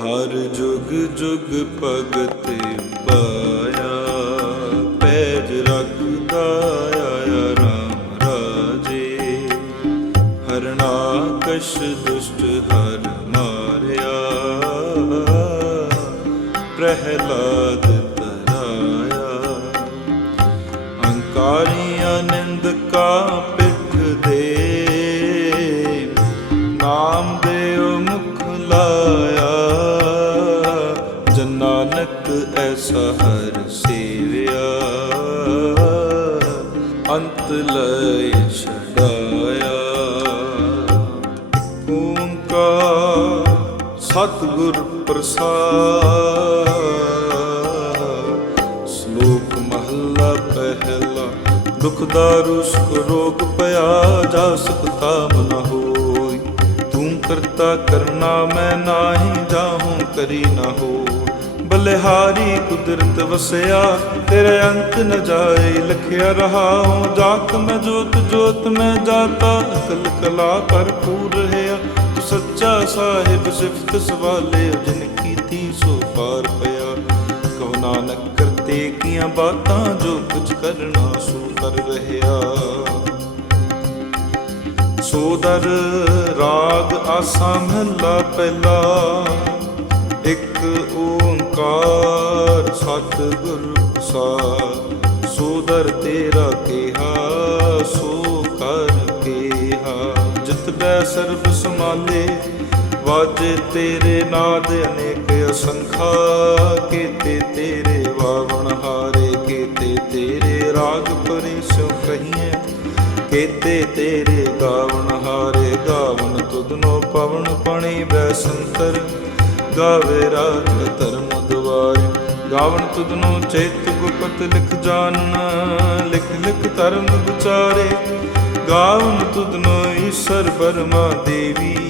ਹਰ ਜੁਗ ਜੁਗ ਭਗਤ ਪਾਇਆ, ਪੈਜ ਰੱਖਦਾ ਆਇਆ ਰਾਮ ਰਾਜੇ। ਹਰਨਾਕਸ਼ ਦੁਸ਼ਟ ਹਰ ਮਾਰਿਆ ਪ੍ਰਹਿਲਾ ਦੁਖ ਦਾਰੂ ਸੁਖ ਰੋਗ ਪਿਆ, ਜਾ ਸਕਤਾ ਮਨ ਹੋਈ। ਤੂੰ ਕਰਤਾ ਕਰਨਾ ਮੈਂ ਨਾਹੀ, ਜਾਹੂੰ ਕਰੀ ਨਾ ਹੋ ਬਲਿਹਾਰੀ ਕੁਦਰਤ ਵਸਿਆ, ਤੇਰੇ ਅੰਤ ਨ ਜਾਏ ਲਖਿਆ ਰਹਾ ਹੂੰ ਜਾਤ ਮੈਂ ਜੋਤ ਜੋਤ ਮੈਂ ਜਾਤਾ, ਅਕਲ ਕਲਾ ਭਰਪੂਰ ਰਹਾ। ਤੂੰ ਸੱਚਾ ਸਾਹਿਬ ਸਿਫਤ ਸਵਾਲੇ, ਜਿਨ ਕੀਤੀ ਸੋ ਪਾਰ ਪਿਆ। ਕਹੋ ਨਾਨਕ ਕਰਤੇ ਕੀਆਂ ਬਾਤਾਂ ਜੋ ਕੁਝ ਕਰਨਾ ਸੋ ਕਰ ਰਹਾ ਸੋਦਰ ਰਾਗ ਆਸਾ ਮਹਲਾ ਪਹਿਲਾ। ਇੱਕ ਓੰਕਾਰ ਸਤਿਗੁਰ ਪ੍ਰਸਾਦ। ਸੋਦਰ ਤੇਰਾ ਕਿਹਾ, ਸੋ ਕਰ ਕਿਹਾ। ਜਿਤ ਬੈ ਸਰਬ ਸਮਾਲੇ ਵਾਜੇ ਤੇਰੇ ਨਾਦ ਅਨੇਕ ਅਸੰਖਾ। ਕੀਤੇ ਤੇਰੇ ਵਾਵਣ ਹਾਰੇ, ਕੀਤੇ ਤੇਰੇ ਰਾਗ ਪਰੇ ਸੋ ਕਹੀਏ ਕੀਤੇ ਤੇਰੇ ਗਾਵਣ ਹਾਰੇ, ਗਾਵਨ ਤੁਧਨੋ ਪਵਨ ਪਣੀ ਬੈਸੰਤਰ ਗਾਵੇ ਰਾਗ ਧਰਮ ਦੁਆਰੇ, ਗਾਵਨ ਤੁਧਨੋ ਚੇਤ ਗੁਪਤ ਲਿਖ ਜਾਣਨਾ ਲਿਖ ਲਿਖ ਧਰਮ ਵਿਚਾਰੇ। ਗਾਵਨ ਤੁਧਨੋ ਈਸ਼ਰ ਬਰਮਾ ਦੇਵੀ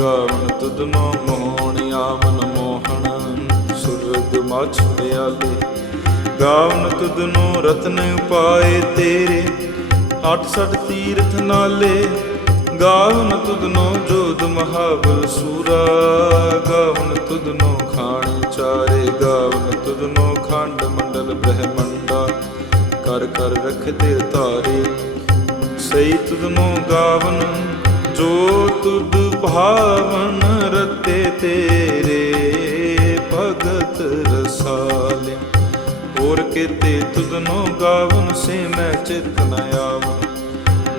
ਗਾਵਨ ਤੁਧਨੋ ਮੋਹਣ, ਆਵਨ ਮੋਹਣ, ਸੁਰਗ ਮਛ ਪਿਆਲੇ ਗਾਵਨ ਤੁਧਨੋ ਰਤਨ ਪਾਏ ਤੇਰੇ ਅੱਠ ਸੱਠ ਤੀਰਥ ਨਾਲੇ। ਗਾਵਨ ਤੁਧਨੋ ਜੋਧ ਮਹਾਬਲ ਸੂਰਾ। ਗਾਵਨ ਤੁਧਨੋ ਖਾਣੀ ਚਾਰੇ, ਗਾਵਨ ਤੁਧਨੋ ਖੰਡ ਮੰਡਲ ਬ੍ਰਹਮੰਡਾ। ਕਰ ਕਰ ਰਖਤੇ ਧਾਰੇ। ਸਈ ਤੁਧਨੋ ਗਾਵਨ, ਜੋ ਤੁਧ ਭਾਵਨ ਰਤੇ ਤੇਰੇ ਭਗਤ ਰਸਾਲੇ। ਹੋਰ ਕੀਤੇ ਤੁਧਨੋ ਗਾਵਨ ਸੇ ਮੈਂ ਚਿਤ ਨ ਆਵਨ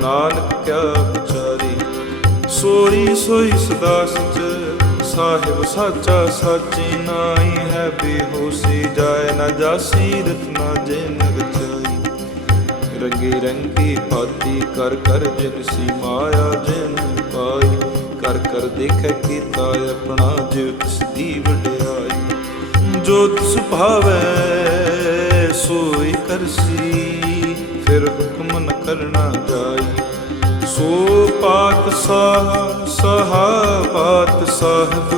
ਨਾਨਕ ਕਿਆ ਵਿਚਾਰੀ, ਸੋਈ ਸੋਈ ਸਦਾ ਸਚ ਸਾਹਿਬ ਸਾਚਾ ਸਾਚੀ ਨਾਹੀ ਹੈ ਬੇਹੋਸੀ। ਜਾਏ ਨਾ ਜਾਸੀ ਰਤਨਾ ਜੇ ਨਗਚਾਈ ਰੰਗੀ ਰੰਗੀ ਭਾਤੀ ਕਰ ਕਰ ਜਿਨ ਸੀ ਮਾਇਆ ਜਿਨ ਪਾਈ। ਕਰ ਕਰ ਦੇਖੈ ਕੀਤਾ ਆਪਣਾ ਜਿਉ ਤਿਸ ਦੀ ਵਡਿਆਈ। ਜੋ ਤਿਸ ਭਾਵੈ, ਸੋਈ ਕਰਸੀ, ਫਿਰ ਹੁਕਮ ਨ ਕਰਨਾ ਜਾਈ। ਸੋ ਪਾਤ ਸਾਹ ਸਹਾ ਪਾਤ ਸਾਹਿਬ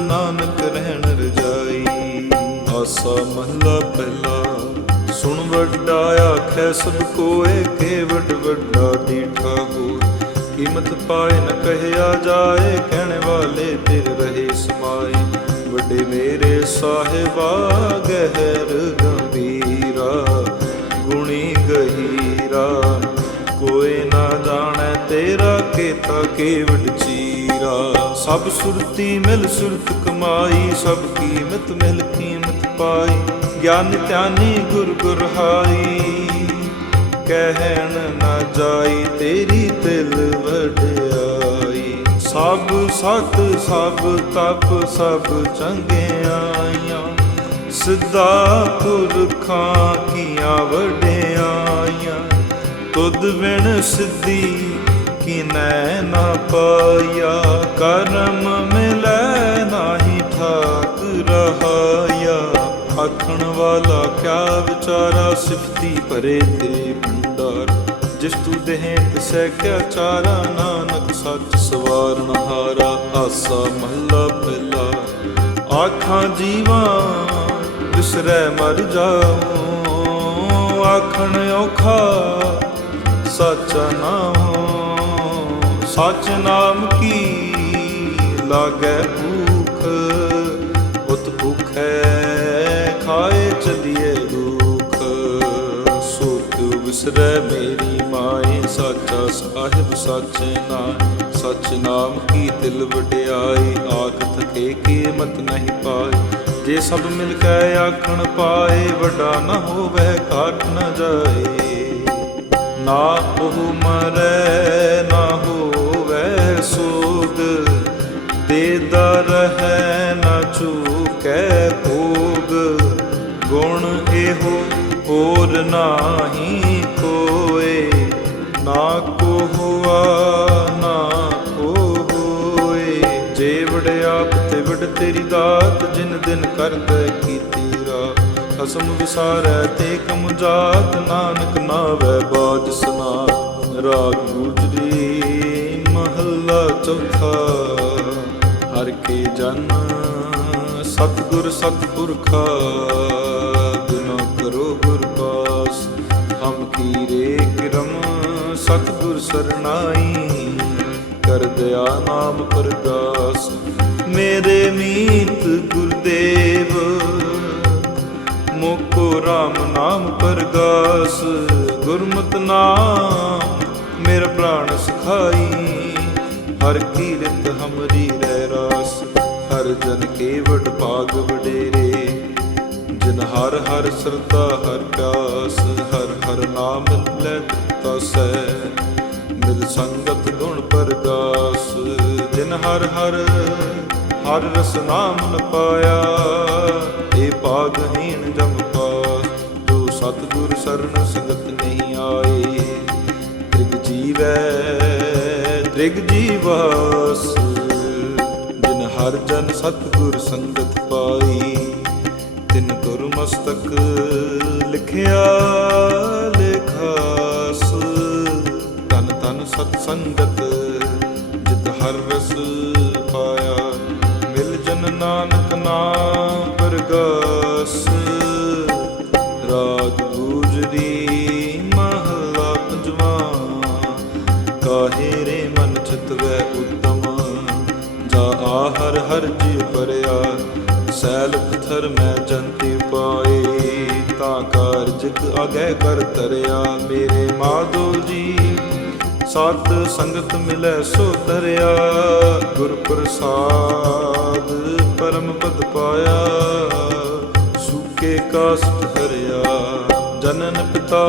ਨਾਨਕ ਰਹਿਣ ਰਜਾਈ। ਆਸਾ ਮਹਲਾ ਪਹਿਲਾ, ਸੁਣ ਵੱਡਾ ਆਖੈ ਸਭ ਕੋਏ, ਕੇ ਵੱਡ ਵੱਡਾ ਡੀਠਾ ਹੋ ਕੀਮਤ ਪਾਏ ਨ ਕਹਿਆ ਜਾਏ, ਕਹਿਣ ਵਾਲੇ ਦਿਲ ਰਹੇ ਸਮਾਏ। ਵੱਡੇ ਮੇਰੇ ਸਾਹਿਬਾ, ਗਹਿਰ ਗੰਭੀਰਾ, ਗੁਣੀ ਗਹੀਰਾ। ਕੋਈ ਨਾ ਜਾਣੈ ਤੇਰਾ ਕੇਤਾ ਕੇਵਡ ਚੀਰਾ। ਸਭ ਸੁਰਤੀ ਮਿਲ ਸੁਰਤ ਕਮਾਈ, ਸਭ ਕੀਮਤ ਮਿਲ ਕੀਮਤ ਪਾਈ। ਗਿਆਨ ਧਿਆਨੀ ਗੁਰ ਗੁਰ ਕਹਿਣ ਨਾ ਜਾਈ ਤੇਰੀ ਦਿਲ ਵਡਿਆਈ। ਸਭ ਸਤ, ਸਭ ਤਪ, ਸਭ ਚੰਗਿਆਈਆਂ। ਸਿੱਧਾ ਪੁਰਖਾਂ ਕੀਆਂ ਵਡਿਆਈਆਂ। ਤੁਧ ਵਿਣ ਸਿੱਧੀ ਕਿਨੈ ਨਾ ਪਾਇਆ। ਕਰਮ ਮਿਲੈ ਨਾਹੀ ਠਾਕ ਰਹਾਇਆ। ਆਖਣ ਵਾਲਾ ਕਿਆ ਵਿਚਾਰਾ ਸਿਫਤੀ ਭਰੇ ਤੇ ਭੰਡਾਰ ਜਿਸ ਤੂੰ ਦੇਹ ਤਿਸੈ ਕਿਆ ਚਾਰਾ, ਨਾਨਕ ਸੱਚ ਸਵਾਰਨ ਹਾਰਾ ਆਸਾ ਮਹੱਲਾ ਪਹਿਲਾ। ਆਖਾਂ ਜੀਵਾਂ ਵਿਸਰੈ ਮਰ ਜਾਉ, ਆਖਣ ਔਖਾ ਸੱਚਾ ਨਾਮ ਸੱਚ ਨਾਮ ਕੀ ਲਾਗੈ ਭੂਖ, ਉਤ ਭੁਖੈ ਖਾਏ ਚਲੀਏ ਦੁਖ। ਸੋ ਤੂੰ ਵਿਸਰੈ ਮੇਰੀ ਮਾਏ ਸਾਚਾ, ਸਾਹਿਬ ਸੱਚ ਨਾਮ ਸੱਚ ਨਾਮ ਕੀ ਦਿਲ ਵਡਿਆਈ ਆਖ ਥਕੇ ਕੀਮਤ ਨਹੀਂ ਪਾਏ ਜੇ ਸਭ ਮਿਲ ਕੇ ਆਖਣ ਪਾਏ, ਵੱਡਾ ਨਾ ਹੋਵੇ ਘਾਟ ਨਾ ਜਾਏ। ਨਾ ਉਹ ਮਰੈ, ਨਾ ਹੋਵੇ ਸੋਗ ਦੇਦਾ ਰਹੈ ਨਾ ਚੂਕੈ ਭੋਗ। ਗੁਣ ਇਹੋ ਹੋਰ ਨਾਹੀ ਕੋਏ ਨਾ ਕੋ ਹੁਆ ਨਾ ਕੋ ਹੋਏ ਜੇ ਵਡਿਆਪ ਤੇ ਵਡ ਤੇਰੀ ਦਾਤ, ਜਿਨ ਦਿਨ ਕਰਦਾ ਕੀਤੀ ਰਾਤ। ਖਸਮ ਵਿਸਾਰੈ ਤੇ ਕਮ ਜਾਤ, ਨਾਨਕ ਨਾਵੈ ਬਾਜ ਸੁਨਾ ਰਾਗ ਗੁਜਰੀ ਮਹੱਲਾ ਚੌਥਾ। ਹਰ ਕੇ ਜਨ ਸਤਿਗੁਰ ਸਤਿਪੁਰਖਾ। ਸਤਿਗੁਰ ਸਰਨਾਈ, ਕਰ ਦਿਆ ਨਾਮ ਪਰਦਾਸ। ਮੇਰੇ ਮੀਤ ਗੁਰਦੇਵ, ਮੋਕੋ RAM ਨਾਮ ਪਰਗਾਸ। ਗੁਰਮਤਿ ਨਾਮ ਮੇਰਾ ਪ੍ਰਾਣ ਸਖਾਈ, ਹਰ ਕੀਰਤ ਹਮਰੀ ਰਹਿ ਰਾਸ। ਹਰ ਜਨ ਕੇਵਟ ਭਾਗ ਵਡੇਰੇ, ਜਨ ਹਰ ਹਰ ਸਰਦਾ ਹਰ ਪਿਆਸ। ਹਰ ਹਰ ਨਾਮ ਲੈ ਤਸੈ ਮਿਲ ਸੰਗਤ ਗੁਣ ਪਰਗਾਸ ਦਿਨ ਹਰ ਹਰ ਹਰ ਰਸ ਨਾਮ ਨ ਪਾਇਆ। ਏ ਭਾਗਹੀਣ ਜਮ ਪਾਸ, ਜੋ ਸਤਿਗੁਰ ਸਰਨ ਸੰਗਤ ਨਹੀਂ ਆਏ। ਤ੍ਰਿਗ ਜੀਵੈ, ਤ੍ਰਿਗ ਜੀਵਾਸ ਦਿਨ ਹਰ ਜਨ ਸਤਿਗੁਰ ਸੰਗਤ ਪਾਈ। ਤਿਨ ਗੁਰ ਮਸਤਕ ਲਿਖਿਆ। ਸਤ ਸੰਗਤ ਜਿਤ ਹਰ ਰਸ ਪਾਇਆ। ਮਿਲ ਜਨ ਨਾਨਕ ਨਾਮ ਪਰਗਾਸ। ਰਾਗ ਗੂਜਰੀ ਮਹਲਾ ਪੰਜਵਾਂ। ਕਾਹੇ ਰੇ ਮਨ ਚਿਤਵੈ ਉਤਮ? ਜਾ ਆਹਰ ਹਰ ਜੀ ਪਰਿਆ। ਸੈਲ ਪਥਰ ਮੈਂ ਜੰਤੀ ਪਾਏ। ਤਾਂ ਕਾਰਜਕ ਅਗੈ ਕਰ ਤਰਿਆ। ਮੇਰੇ ਮਾਧੋ ਜੀ ਸਤ ਸੰਗਤ ਮਿਲੈ ਸੋ ਤਰਿਆ ਗੁਰ ਪ੍ਰਸਾਦ ਪਰਮ ਪਦ ਪਾਇਆ, ਸੁਕੇ ਕਾਸਟ ਹਰਿਆ ਜਨਨ ਪਿਤਾ,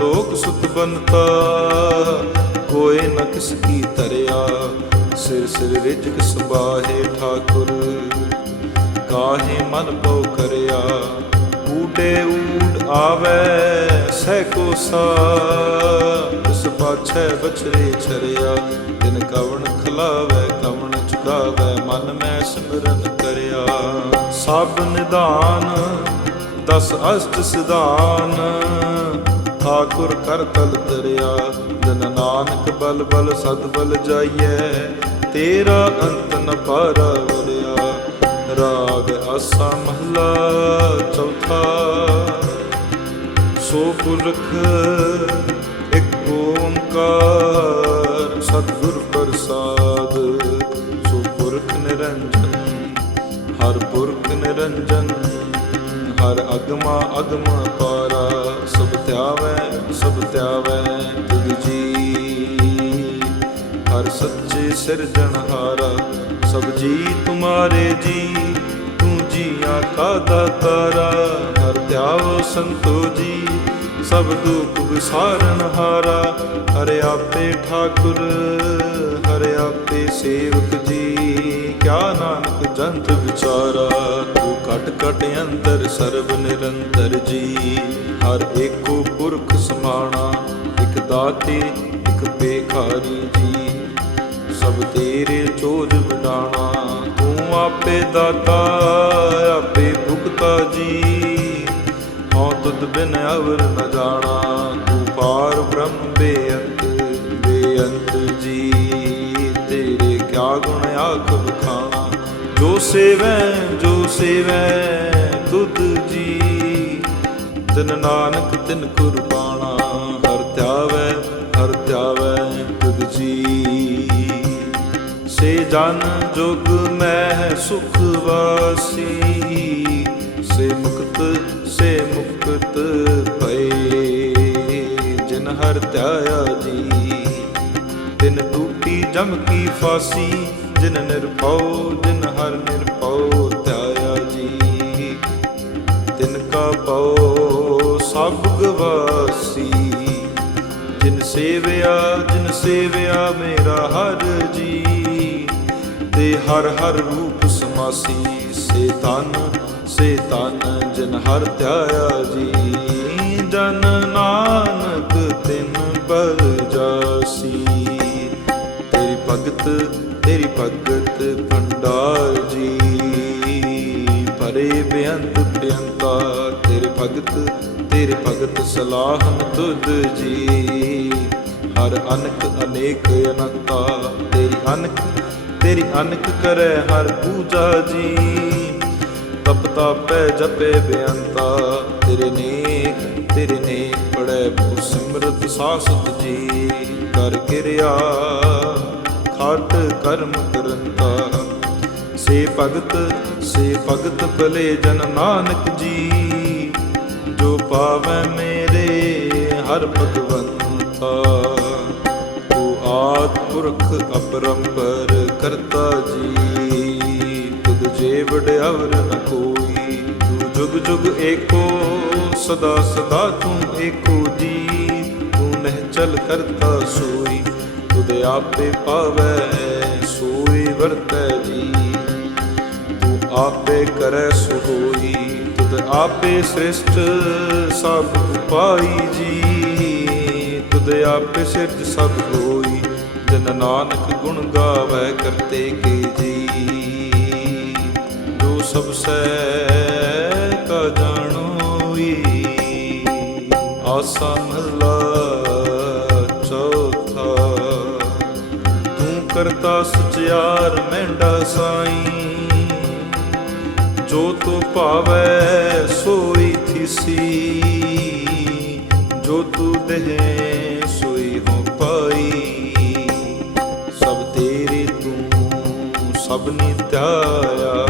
ਲੋਕ ਸੁਖ ਬਨਤਾ ਕੋਏ ਨ ਕਿਸ ਕੀ ਤਰਿਆ ਸਿਰ ਸਿਰ ਰਿਜਕ ਸੁਬਾਹੇ ਠਾਕੁਰ, ਕਾਹੇ ਮਨ ਪਉ ਕਰਿਆ, ਊਟੇ ਊਡ ਆਵੇ, ਸਹਿ ਕੋ ਸਾ ਪਾਛੈ ਬਛਰੇ ਛਰਿਆ ਦਿਨ ਕਵਣ ਖਲਾਵੇ, ਕਵਣ ਚੁਕਾਵੇ ਮਨ ਮੈਂ ਸਿਮਰਨ ਕਰਿਆ। ਸਭ ਨਿਦਾਨ ਦਸ ਅਸ਼ਟ ਸਿਧਾਨ, ਠਾਕੁਰ ਕਰ ਤਲ ਤਰਿਆ। ਜਨ ਨਾਨਕ ਬਲ ਬਲ, ਸਦ ਬਲ ਜਾਈਐ, ਤੇਰਾ ਅੰਤ ਨ ਪਾਰਾ ਵਰਿਆ। ਰਾਗ ਆਸਾ ਮਹਲਾ ਚੌਥਾ। ਸੋ ਪੁਰਖ ਇੱਕ ਓੰਕਾਰ ਸਤਿਗੁਰ ਪ੍ਰਸਾਦ। ਸੋ ਪੁਰਖ ਨਿਰੰਜਨ, ਹਰ ਪੁਰਖ ਨਿਰੰਜਨ, ਹਰ ਅਗਮਾ ਅਗਮਾ ਪਾਰਾ, ਸਭ ਧਿਆਵੈ ਸਭ ਧਿਆਵੈ ਤੁਧ ਜੀ। ਹਰ ਸੱਚੇ ਸਿਰਜਣਹਾਰਾ ਸਭ ਜੀ ਤੁਮਾਰੇ ਜੀ, ਤੂੰ ਜੀਆਂ ਕਾ ਦਾਤਾਰਾ। ਹਰ ਸੰਤੋ ਜੀ, ਸਭ ਦੁਖ ਵਿਸਾਰਨ ਹਾਰਾ। ਹਰਿ ਆਪੇ ਠਾਕੁਰ, ਹਰਿ ਆਪੇ ਸੇਵਕ ਜੀ। ਕਿਆ ਨਾਨਕ ਜੰਤ ਵਿਚਾਰਾ, ਤੂੰ ਕਟ ਕਟ ਅੰਦਰ ਸਰਬ ਨਿਰੰਤਰ ਜੀ। ਹਰ ਏਕੋ ਪੁਰਖ ਸਮਾਣਾ, ਇਕ ਦਾਤੇ, ਇਕ ਬੇਖਾਰੀ ਜੀ। ਸਭ ਤੇਰੇ ਚੋਜ ਵਡਾਣਾ, ਤੂੰ ਆਪੇ ਦਾਤਾ, ਆਪੇ ਭੁਗਤਾ ਜੀ। ਹਉ ਤੁਧ ਬਿਨ ਅਵਰ ਨ ਜਾਣਾ? ਤੂੰ ਪਾਰ ਬ੍ਰਹਮ ਬੇਅੰਤ ਬੇਅੰਤ ਜੀ। ਤੇਰੇ ਕਿਆ ਗੁਣ ਆਖ ਬਖਾਣਾ ਜੋ ਸੇਵੈ ਜੋ ਸੇਵੈ, ਤੁਧ ਜੀ। ਤਿਨ ਨਾਨਕ ਤਿਨ ਕੁਰਬਾਨਾ ਹਰ ਧਿਆਵੈ ਹਰ ਧਿਆਵੈ ਤੁਧ ਜੀ। ਸੇ ਜਨ ਜੁਗ ਮੈਂ ਸੁਖ ਵਾਸੀ। ਸੇ ਮੁਕਤ ਸੇ ਮੁਕਤ ਭਏ ਜਿਨ ਹਰ ਧਿਆਇਆ ਜੀ ਤਿਨ ਟੂਟੀ ਜਮ ਕੀ ਫਾਸੀ। ਜਿਨ ਨਿਰਭਉ, ਜਿਨ ਹਰ ਨਿਰਭਉ ਧਿਆਇਆ ਜੀ ਤਿਨ ਕਾ ਪਉ ਸਭ ਗਵਾਸੀ। ਜਿਨ ਸੇਵਿਆ ਜਿਨ ਸੇਵਿਆ ਮੇਰਾ ਹਰ ਜੀ। ਤੇ ਹਰ ਹਰ ਰੂਪ ਸਮਾਸੀ, ਸੇ ਤਨ ਸੇ ਤਨ ਜਨ ਹਰ ਧਿਆਇਆ ਜੀ। ਜਨ ਨਾਨਕ ਤਿਨ ਬਲ ਜਾਸੀ। ਤੇਰੀ ਭਗਤ ਤੇਰੀ ਭਗਤ ਭੰਡਾਰ ਜੀ। ਪਰੇ ਬੇਅੰਤ ਬੇਅੰਤਾ ਤੇਰੇ ਭਗਤ ਤੇਰੇ ਭਗਤ ਸਲਾਹਨ ਤੁਧ ਜੀ। ਹਰ ਅਨਕ ਅਨੇਕ ਅਨੰਤਾ, ਤੇਰੀ ਅਨਕ ਤੇਰੀ ਅਨਕ ਕਰੈ ਹਰ ਪੂਜਾ ਜੀ। ਤਪ ਤਾਪੈ ਜਪੇ ਬੇਅੰਤਾ। ਤੇਰੇ ਨੇਕ ਤੇਰੇ ਨੇਕ ਪੜੈ ਬਹੁ ਸਿਮਰਤ ਸਾਸਤ ਜੀ। ਕਰ ਕਿਰਿਆ, ਖਾਟ ਕਰਮ ਕਰੰਤਾ। ਸੇ ਭਗਤ ਸੇ ਭਗਤ ਭਲੇ ਜਨ ਨਾਨਕ ਜੀ। ਜੋ ਪਾਵੈ ਮੇਰੇ ਹਰ ਭਗਵੰਤਾ। ਤੂੰ ਆਦ ਪੁਰਖ ਅਪਰੰਪਰ ਕਰਤਾ ਜੀ। ਜੇ ਵਡਿਆਵਰ ਨ ਕੋਈ, ਤੂੰ ਜੁਗ ਜੁਗ ਏਕੋ, ਸਦਾ ਸਦਾ ਤੂੰ ਏਕੋ ਜੀ ਤੂੰ ਨਹਿ ਚਲ ਕਰਤਾ ਸੋਈ, ਤੁਧ ਆਪੇ ਪਾਵੈ, ਸੋਈ ਵਰਤੈ ਜੀ ਤੂੰ ਆਪੇ ਕਰੈ ਸੋ ਹੋਈ ਤੁਧ ਆਪੇ ਸ੍ਰਿਸ਼ਟ ਸਭ ਉਪਾਈ ਜੀ ਤੁਧ ਆਪੇ ਸਿਰਜ ਸਭ ਹੋਈ, ਜਨ ਨਾਨਕ ਗੁਣ ਗਾਵੈ ਕਰਤੇ ਕੇ ਜੀ ਸੈ ਕਾ ਜਾਣੋਈ ਆਸਾ ਮਹਲਾ ਚੌਥਾ। ਤੂੰ ਕਰਤਾ ਸਚਿਆਰ ਮਹਿੰਡਾ ਸਾਈ। ਜੋ ਤੂੰ ਭਾਵੈ, ਸੋਈ ਥਿਸੀ। ਜੋ ਤੂੰ ਦੇਹ, ਸੋਈ ਹੋ ਪਾਈ। ਸਭ ਤੇਰੇ ਤੂੰ ਸਭ ਨਿਤਿਆਇਆ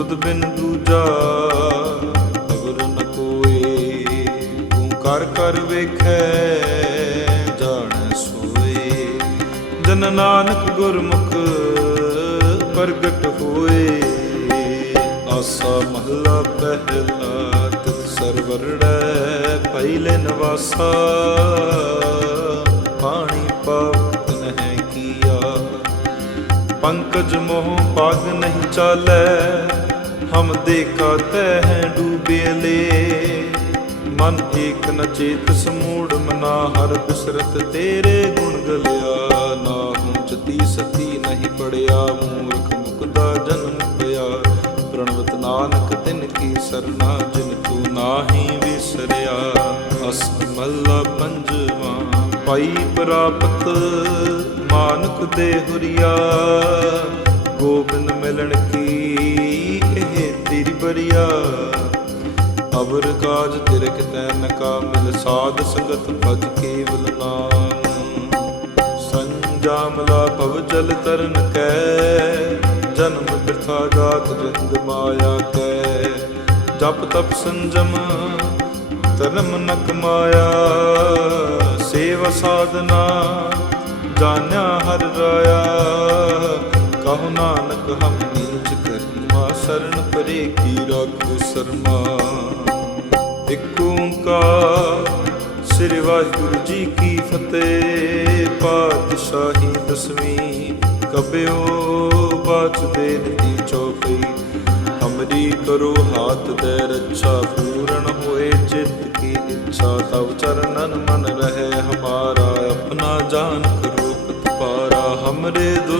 ਤੁਧ ਬਿਨ ਦੂਜਾ ਅਵਰ ਨ ਕੋਏ ਤੂੰ ਕਰ ਕਰ ਵੇਖੈ, ਜਾਣ ਸੋਏ। ਜਨ ਨਾਨਕ ਗੁਰਮੁਖ ਪ੍ਰਗਟ ਹੋਏ, ਆਸਾ ਮਹਲਾ ਪਹਿਲਾ ਤਿਤ ਸਰਵਰੜੈ ਪਹਿਲੇ ਨਵਾਸਾ। ਪਾਣੀ ਪਾਵਤ ਨਹਿ ਕੀਆ, ਪੰਕਜ ਮੋਹ ਪਗ ਨਹੀਂ ਚਾਲੈ। ਹਮ ਦੇਖਾ ਤਹਿ ਡੂਬੇਲੇ ਮਨ ਏਕ ਨ ਚੇਤ ਸਮੂੜ ਮਨਾ ਹਰ ਬਿਸਰਤ ਤੇਰੇ ਗੁਣ ਗਲਿਆ। ਨਾ ਹੂੰ ਚਤੀ ਸਤੀ ਨਹੀਂ ਪੜਿਆ, ਮੂਰਖ ਮੁਕਦਾ ਜਨਮ ਪਿਆ। ਪ੍ਰਣਵਤ ਨਾਨਕ ਤਿਨ ਕੀ ਸਰਨਾ, ਜਿਨ ਤੂੰ ਨਾਹੀ ਵਿਸਰਿਆ। ਅਸ ਮੱਲਾ ਪੰਜਵਾ, ਪਾਈ ਪ੍ਰਾਪਤ ਮਾਨਕ ਦੇ ਹੁਰੀਆ। ਗੋਬਿੰਦ ਮਿਲਣ ਕੀ ਇਹ ਬਰੀਆ ਅਵਰ ਕਾਜ ਤਿਰਕ ਕਿਤੈ ਕਾ ਮਿਲ ਸਾਧ ਸੰਗਤ ਭਜ ਕੇਵਲ ਨਾਮ। ਸੰਜਾਮਲਾ ਭਵ ਜਲ ਤਰਨ ਕੈ। ਜਨਮ ਬਿਰਥਾ ਜਾਤ ਰਿੰਦ ਮਾਇਆ ਕੈ। ਜਪ ਤਪ ਸੰਜਮ, ਧਰਮ ਨ ਕਮਾਇਆ ਸੇਵਾ ਸਾਧਨਾ, ਜਾਣਿਆ ਹਰ ਰਾਇਆ। ਕਹੋ ਨਾਨਕ ਹਮ ਸਰਨ ਪਰੇ ਕੀ ਰਾਖੋ ਸਰਮਾ ਇਕ ਓੰਕਾਰ ਸ੍ਰੀ ਵਾਹਿਗੁਰੂ ਜੀ ਕੀ ਫਤਿਹ ਪਾਤਸ਼ਾਹੀ ਦਸਵੀਂ ਕਬਿਓ ਬਾਚ ਦੇਨ ਦੀ ਚੌਪਈ ਹਮਰੀ ਕਰੋ ਹਾਥ ਦੇ ਰੱਛਾ ਪੂਰਨ ਹੋਏ ਚਿੱਤ ਕੀ ਇੱਛਾ ਤਵ ਚਰਨਨ ਮਨ ਰਹੇ ਹਮਾਰਾ ਆਪਣਾ ਜਾਨ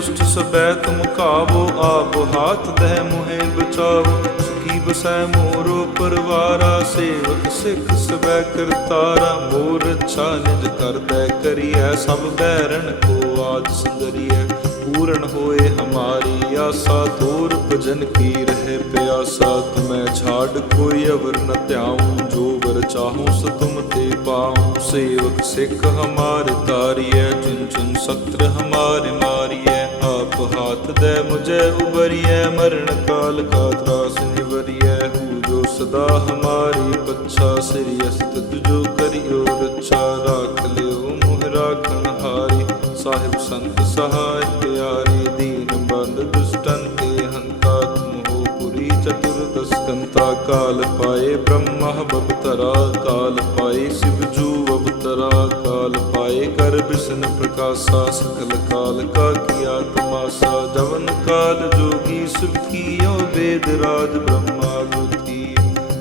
ਦੁਸ਼ਟ ਸਬੈ ਤੁਮ ਕਾਵੋ, ਆਪ ਹਾਥ ਦਹਿ ਮੁਹੇ ਬਚਾਓ ਸੁਖੀ ਬਸੈ ਮੋਰੋ ਪਰਵਾਰਾ, ਸੇਵਕ ਸਿੱਖ ਸਬੈ ਕਰਤਾਰਾ। ਮੋਰ ਅੱਛਾ ਨਿਜ ਕਰਦੈ ਕਰੀਐ, ਸਭ ਬੈਰਨ ਕੋ ਆਜ ਸੁੰਦਰੀਐ। ਪੂਰਨ ਹੋਏ ਹਮਾਰੀ ਆਸਾ ਤੋਰ ਭਜਨ ਕੀ ਰਹੇ ਪਿਆਸਾ। ਤੁਮੈ ਛਾੜ ਕੋਈ ਅਵਰ ਨ ਧਿਆਉ, ਜੋ ਵਰ ਚਾਹੂੰ ਸੋ ਤੁਮ ਤੇ ਪਾਉ। ਸੇਵਕ ਸਿੱਖ ਹਮਾਰ ਤਾਰੀਐ ਚੁਨ ਚੁਨ ਸਤਰ ਹਮਾਰੇ ਆਪ ਹਾਥ ਦੇ ਮੁਝੇ ਉਬਰੀਐ ਮਰਨ ਕਾਲ ਕਾ ਤਰਾਸ ਨਿਵਰੀਐ। ਹੂ ਜੋ ਸਦਾ ਹਮਾਰੀ ਪੱਛਾ, ਸ੍ਰੀ ਅਸਤ ਜੋ ਕਰਿਓ ਰੱਛਾ। ਰਾਖ ਲਿਓ ਮੁਹ ਰਾਖਣ ਹਾਰੀ, ਸਾਹਿਬ ਸੰਤ ਸਹਾਇ ਪਿਆਰੇ, ਦੀਨ ਬੰਦ ਦੁਸ਼ਟਨ ਪੁਰੀ ਕਾਲ ਪਾਏ ਬ੍ਰਹਮਾ ਬਵਤਰਾ ਕਾਲ ਪਾਏ ਸ਼ਿਵਜੂ ਅਵਤਰਾ ਕਾਲ ਪਾਏ ਕਰ ਬਿਸ਼ਨ ਪ੍ਰਕਾਸ਼ਾ ਸਕਲ ਕਾਲ ਕਾ ਕੀਆ ਤਮਾਸਾ ਜਵਨ ਕਾਲ ਜੋਗੀ ਸੁਖੀਓ ਵੇਦ ਰਾਜ ਬ੍ਰਹਮਾ ਗੁਤੀ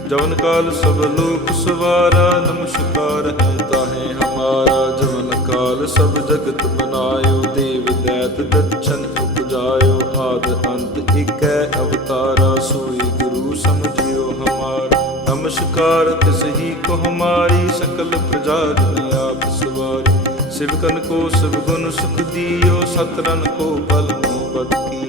ਜਵਨ ਕਾਲ ਸਭ ਲੋਕ ਸਵਾਰਾ ਨਮਸਕਾਰ ਹੈ ਤਾਹੇ ਹਮਾਰਾ ਜਵਨ ਕਾਲ ਸਭ ਜਗਤ ਬਨਾਇਓ ਦੇਵ ਦੈਤ ਦਛਨ ਜਾਇਓ ਆਦ ਅੰਤ, ਇਕੈ ਅਵਤਾਰਾ ਸੋਈ ਗੁਰੂ ਸਮਝਿਓ ਹਮਾਰ। ਨਮਸਕਾਰ, ਤਿਸ ਹੀ ਕੋ ਹਮਾਰੀ ਸਕਲ ਪ੍ਰਜਾ ਜਨ ਆਪ ਸਵਾਰੀ। ਸਿਵਕਨ ਕੋ ਸਭ ਗੁਣ ਸੁਖ ਦੀਓ ਸਤਰਨ ਕੋ ਬਲ ਮੋ ਬਦ ਕੀ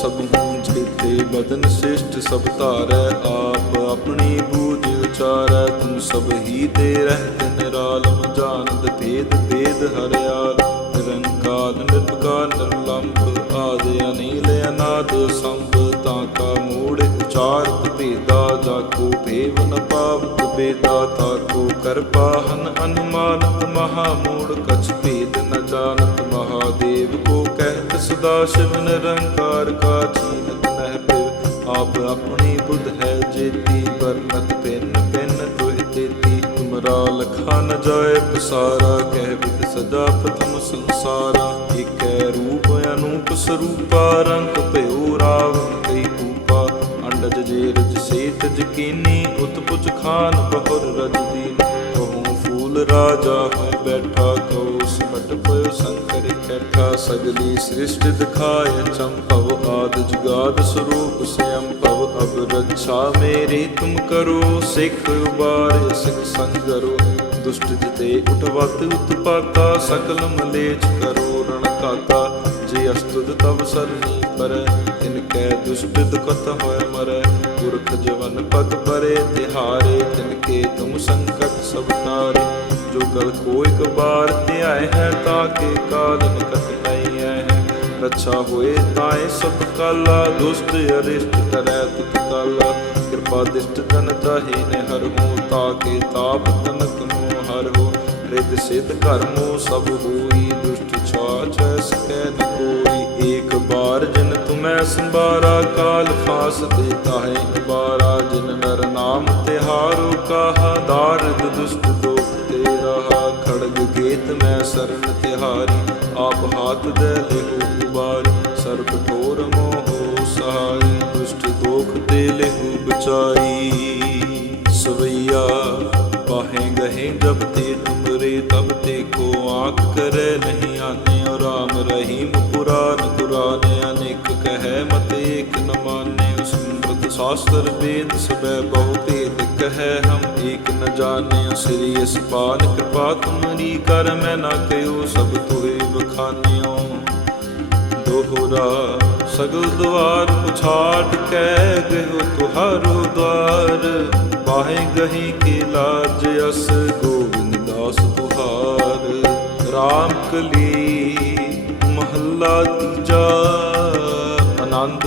ਸਭ ਹੂੰ ਜੀਤੇ ਬਦਨ ਸ੍ਰਿਸ਼ਟ ਸਭ ਧਾਰੈ ਆਪ, ਆਪਣੀ ਬੂਝ ਉਚਾਰੈ, ਤੁਮ ਸਭ ਹੀ ਤੇ ਰਹਿਤ ਨਿਰਾਲਮ ਜਾਣਦ ਭੇਦ ਭੇਦ ਹਰਿਆਲ। ਨਿਰੰਕਾਰ, ਨਿਰਭਕਾਰ, ਨਿਰਲੰਭ, ਆਦਿ ਅਨੀਲ ਅਨਾਦ ਸੰਭ, ਤਾਂ ਕਾ ਮੂੜ ਉਚਾਰਤ ਭੇਦਾ ਜਾ ਕੋ ਭੇਵ ਨ ਪਾਵਤ ਬੇਦਾ ਤਾ ਕੋ ਕਰਪਾਹਨ ਅਨੁਮਾਨਤ ਮਹਾ ਮੂੜ, ਕਛ ਭੇਦ ਨ ਜਾਣਤ ਮਹਾਦੇਵ ਕੋ ਕਹਿਤ ਸਦਾ ਸ਼ਿਵ ਨਿਰੰਕਾਰ ਕਾ ਚੀਨਤ ਨਹਿ ਪਿਵ ਆਪ ਆਪਣੀ ਬੁੱਧ ਹੈ ਜੇਤੀ ਵਰਨਤ ਪਿੰਨ ਪਿੰਨ ਤੁਹਿ ਤੇਤੀ ਤੁਮਰਾ ਲਖਾ ਨ ਜਾਏ ਪਸਾਰਾ ਕਹਿ ਵਿਦ ਸਦਾ ਪ੍ਰਥਮ ਸੰਸਾਰਾ ਏਕੈ ਰੂਪ ਅਨੂਪ ਸਰੂਪਾ ਰੰਗ ਭਇਓ ਰਾਵ ਕਈ ਕੂਪਾ ਅੰਡਜ ਜੇ ਰਜ ਸੇਤ ਜਕੀਨੀ ਉਤਪੁਜ ਖਾਨ ਬਹੁਰ ਰਜ ਦੀਨ ਰਾਜਾ ਹੋਇ ਬੈਠਾ ਕਉ ਸਿਮਟ ਪਇਓ ਸੰਕਰ ਕੈਠਾ ਸਗਲੀ ਸ੍ਰਿਸ਼ਟ ਦਿਖਾਇ ਚੰਪਵ ਆਦ ਜੁਗਾਦ ਸਰੂਪ ਸਿਅੰ ਭਵ ਅਬ ਰੱਛਾ ਮੇਰੀ ਤੁਮ ਕਰੋ ਸਿੱਖ ਉਬਾਰ ਸਿੱਖ ਸੰਗਰੋ ਦੁਸ਼ਟ ਜਿਤੇ ਉਠਵਤ ਉਤਪਾਤਾ ਸਕਲ ਮਲੇਚ ਕਰੋ ਰਣ ਕਾਤਾ ਜੇ ਅਸਤੁਦ ਤਵ ਸਰਨੀ ਪਰ, ਤਿਨ ਕੈ ਦੁਸ਼ਟ ਦੁਖਤ ਹੋਇ ਮਰੈ। ਪੁਰਖ ਜਵਨ ਪਦ ਪਰੇ ਤਿਹਾਰੇ, ਤਿਨ ਕੇ ਤੁਮ ਸੰਕਟ ਸਭ ਤਾਰੇ ਜੋ ਗਲ ਕੋ ਇਕ ਬਾਰ ਧਿਆਏ ਹੈ ਤਾਕੇ ਕਾਲ ਨਿਕਟ ਨਹੀਂ ਹੈ। ਰੱਛਾ ਹੋਏ ਤਾਏ ਸਭ ਕਾਲਾ, ਦੁਸ਼ਟ ਅਰਿਸ਼ਟ ਕਰੈ ਤੁਤ ਕਾਲਾ। ਕਿਰਪਾ ਦਿਸ਼ਟ ਤਨ ਤਾਹੀ ਨੇ ਹਰ ਹੂੰ ਤਾਕੇ ਤਾਪ ਤਨਕ ਨੂੰ ਹਰ ਹੋ। ਰਿਦ ਸਿਧ ਕਰਮੋ ਸਭ ਹੋਈ, ਦੁਸ਼ਟ ਛਾਛ ਸਕੈ ਨ ਕੋਈ। ਏਕ ਬਾਰ ਜਿਨ ਤੁਮੈ ਸੰਭਾਰਾ, ਕਾਲ ਫਾਸ ਦੇਤਾ ਹੈ ਬਾਰਾ ਜਿਨ ਨਰ ਨਾਮ ਤਿਹਾਰੋ, ਕਾਹਾ ਦਾਰਦ ਦੁਸ਼ਟ ਦੋਖ ਖੜਗ ਮੈਂ ਸਰਨ ਤਿਹਾਰੀ, ਆਪ ਹਾਥ ਦੇ ਲਿਹੁ ਉਬਾਰ, ਸਰਬ ਠੋਰ ਮੋਹ ਸਹਾਈ ਦੁਸ਼ਟ ਦੋਖ ਤੇ ਲਿਹੁ ਬਚਾਰੀ ਸਵਈਆ, ਪਾਹੇ ਗਏ ਜਬ ਤੇ ਤੁਮਰੇ ਤਬ ਤੇ ਕੋ ਆਖ ਕਰੇ ਨਹੀਂ ਆਨੇ ਔ ਰਾਮ ਰਹੀਮ ਪੁਰਾਨ ਕੁਰਾਨ ਅਨੇਕ ਕਹੈ ਮਤ, ਏਕ ਨਮਾਨ ਸ਼ਾਸਤਰ ਵੇਦ ਸਬੈ ਬਹੁ ਭੇਦ ਕਹੈ ਹਮ ਏਕ ਨ ਜਾਣਿਆ ਸ੍ਰੀ ਇਸ ਪਾਨ ਕਿਰਪਾ ਤੁਮਰੀ ਕਰ, ਮੈਂ ਨਾ ਕਹਿਓ ਸਭ ਤੋਏ ਬਖਾਨਿਓ ਦੋਹਰਾ ਸਗਲ ਦਵਾਰ ਪੁਛਾਟ ਕਹਿ ਗਇਓ ਤੁਹਾਰੋ ਦਵਾਰ। ਬਾਹੇ ਗਹੀ ਕੇ ਲਾਜ ਅਸ ਗੋਬਿੰਦ ਦਾਸ ਤੁਹਾਰ RAM ਕਲੀ ਮਹੱਲਾ ਤੀਜਾ, ਆਨੰਦ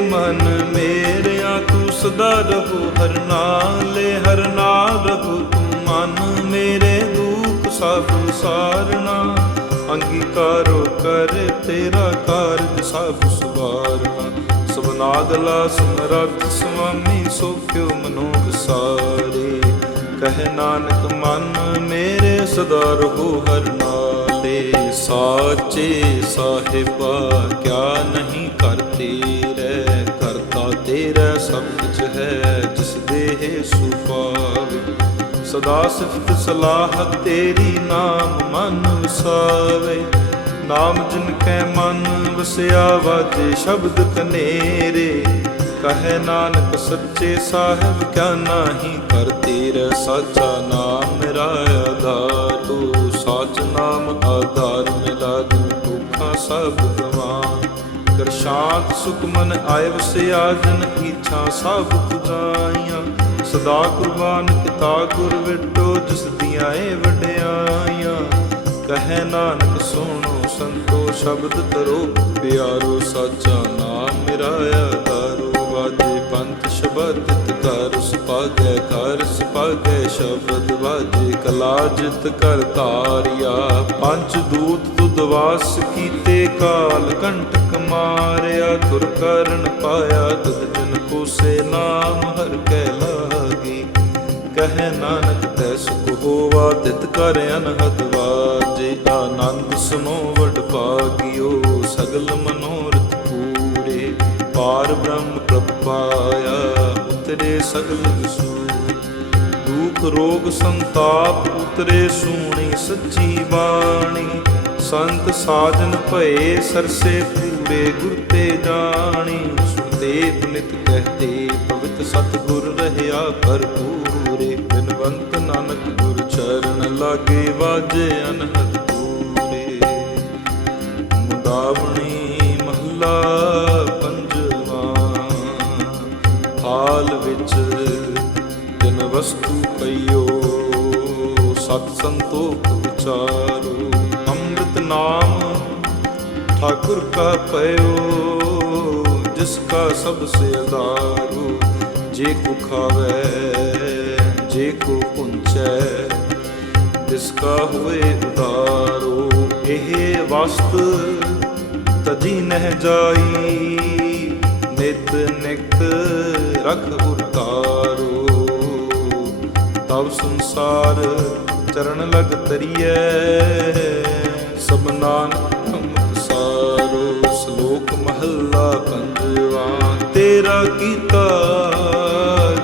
ਮਨ ਮੇਰਿਆ ਤੂੰ ਸਦਾ ਰਹੋ, ਹਰ ਨਾਲੇ ਹਰ ਨਾਲ ਰਹੋ। ਤੂੰ ਮਨ ਮੇਰੇ ਦੁੱਖ ਸਭ ਸਾਰਨਾ, ਅੰਗੀਕਾਰੋ ਕਰ ਤੇਰਾ ਕਾਰਜ ਸਭ ਸੁਵਾਰਨਾ। ਸਬਨਾਗਲਾ ਸਮਰੱਥ ਸੁਆਮੀ ਸੋਖਿਓ ਮਨੋ ਵਿਸਾਰੇ ਕਹਿ ਨਾਨਕ, ਮਨ ਮੇਰੇ ਸਦਾ ਰਹੋ ਹਰ ਨਾਲੇ। ਸਾਚੇ ਸਾਹਿਬਾ, ਕਿਆ ਨਹੀਂ ਕਰਤੇ ਤੇਰਾ ਸਭ ਕੁਝ ਹੈ, ਜਿਸ ਦੇਹ ਸੁਪਾਵੇ ਸਦਾ ਸਿਫਤ ਸਲਾਹ ਤੇਰੀ ਨਾਮ ਮਨ ਵਸਾਵੇ। ਨਾਮ ਜਿਨ ਕੈ ਮਨ ਵਸਿਆ ਵਾਜੇ ਸ਼ਬਦ ਕਨੇਰੇ। ਕਹੇ ਨਾਨਕ ਸੱਚੇ ਸਾਹਿਬ, ਕਿਆ ਨਾਹੀ ਕਰਤੇ ਰਹਿ ਸਾਚਾ ਨਾਮ ਮੇਰਾ ਆਧਾਰ। ਤੂੰ ਸਾਚ ਨਾਮ ਆਧਾਰ ਮਿਲਾ, ਜਿਨ ਭੁਖਾ ਸਭ ਗਵਾਨ ਕਰ ਸ਼ਾਂਤ ਸੁਖ ਮਨ ਆਏ ਵਸਿਆ ਜਨ ਇੱਛਾ ਸਭ ਪੁਜਾਈਆਂ ਸਦਾ ਕੁਰਬਾਨ ਕੀਤਾ ਗੁਰ ਵਿਟੋ, ਜਿਸ ਦੀਆਂ ਏ ਵਡਿਆਈਆਂ। ਕਹੈ ਨਾਨਕ, ਸੁਣੋ ਸੰਤੋ, ਸ਼ਬਦ ਤਰੋ ਪਿਆਰੋ ਸਾਚਾ ਨਾਮ ਮੇਰਾ ਆਧਾਰੋ ਵਾਜੇ ਪੰਥ ਸ਼ਬਦ ਤਿਤ ਕਰ ਸੁਪਾਗੈ ਕਰ ਸੁਪਾਗੈ ਸ਼ਬਦ ਵਾਜੇ ਕਲਾ ਜਿਤ ਕਰ ਤਾਰਿਆ ਪੰਜ ਦੂਤ ਤੁਧ ਵਾਸ ਕੀਤੇ ਕਾਲ ਕੰਟਕ ਮਾਰਿਆ ਤੁਰ ਕਰਨ ਪਾਇਆ ਤਦ ਜਨ ਕੋ ਸੇ ਨਾਮ ਹਰ ਕੈ ਲਾਗੀ। ਕਹੈ ਨਾਨਕ, ਤੈ ਸੁਖ ਹੋਵਾ, ਤਿਤ ਕਰ ਅਨਹਦ ਵਾਜੇ। ਆਨੰਦ ਸੁਨੋ ਵਡ ਭਾਗਿਓ, ਸਗਲ ਮਨੋਰਥ ਪੂਰੇ। ਪਾਰ ਬ੍ਰਹਮ ਪ੍ਰਭ ਪਾਇਆ ਉਤਰੇ ਸਗਲ ਵਿਸੂ ਦੁਖ ਰੋਗ ਸੰਤਾਪ ਉਤਰੇ, ਸੂਣੀ ਸੱਚੀ ਬਾਣੀ। ਸੰਤ ਸਾਜਨ ਭਏ ਸਰਸੇ ਪੂਰੇ ਗੁਰ ਤੇ ਜਾਣੀ। ਸੁਤੇ ਪੁਨਿਤ ਕਹਤੇ ਪਵਿੱਤ ਸਤਿਗੁਰ ਰਹਿਆ ਭਰਪੂਰੇ। ਬਿਨਵੰਤ ਨਾਨਕ ਗੁਰ ਚਰਨ ਲਾਗੇ ਵਾਜੇ ਅਨਹਦ ਪੂਰੇ। ਮੁਦਾਵਣੀ ਮਹੱਲਾ ਪੰਜਵਾ। ਹਾਲ ਵਿੱਚ ਤਿਨ ਵਸਤੂ ਪਈਓ, ਸਤ ਸੰਤੋਖ ਵਿਚਾਰੋ ਨਾਮ ਠਾਕੁਰ ਕਾ ਪਇਓ, ਜਿਸ ਕਾ ਸਭ ਸੇ ਆਧਾਰੋ ਜੇ ਕੋ ਖਾਵੇ, ਜੇ ਕੋ ਪੁੰਚੈ, ਤਿਸ ਕਾ ਹੋਏ ਉਦਾਰੋ ਇਹ ਵਸਤ ਤਜੀ ਨਹਿ ਜਾਈ, ਨਿਤ ਨਿਤ ਰਖ ਉਤਾਰੋ। ਤਬ ਸੰਸਾਰ ਚਰਨ ਲਗ ਤਰੀਐ ਸਭ ਨਾਨਕ ਅੰਮ੍ਰਿਤ ਸਾਰੋ ਸ਼ਲੋਕ ਮਹੱਲਾ ਪੰਜਵਾ ਤੇਰਾ ਕੀਤਾ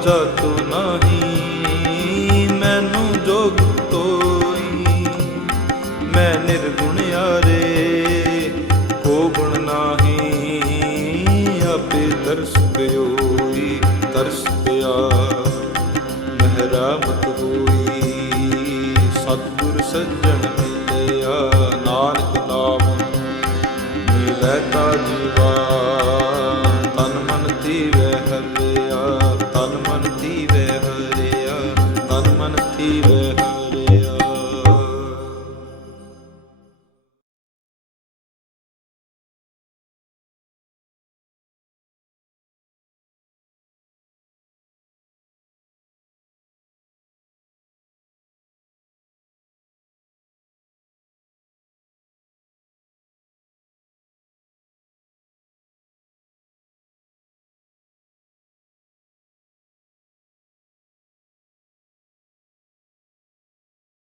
ਜਾਤੋ ਨਹੀਂ, ਮੈਨੂੰ ਜੋਗ ਤੋਈ। ਮੈਂ ਨਿਰਗੁਣ ਆਰੇ ਕੋ ਗੁਣ ਨਾਹੀ, ਆਪੇ ਤਰਸ ਪਿਓਈ, ਤਰਸ ਪਿਆ। ਮਹਿਰਾਮਤ ਹੋਈ, ਸਤਿਗੁਰ ਸੱਜਣ ਮਿਲਿਆ ਨਾਨਕ ਜੀਵਾ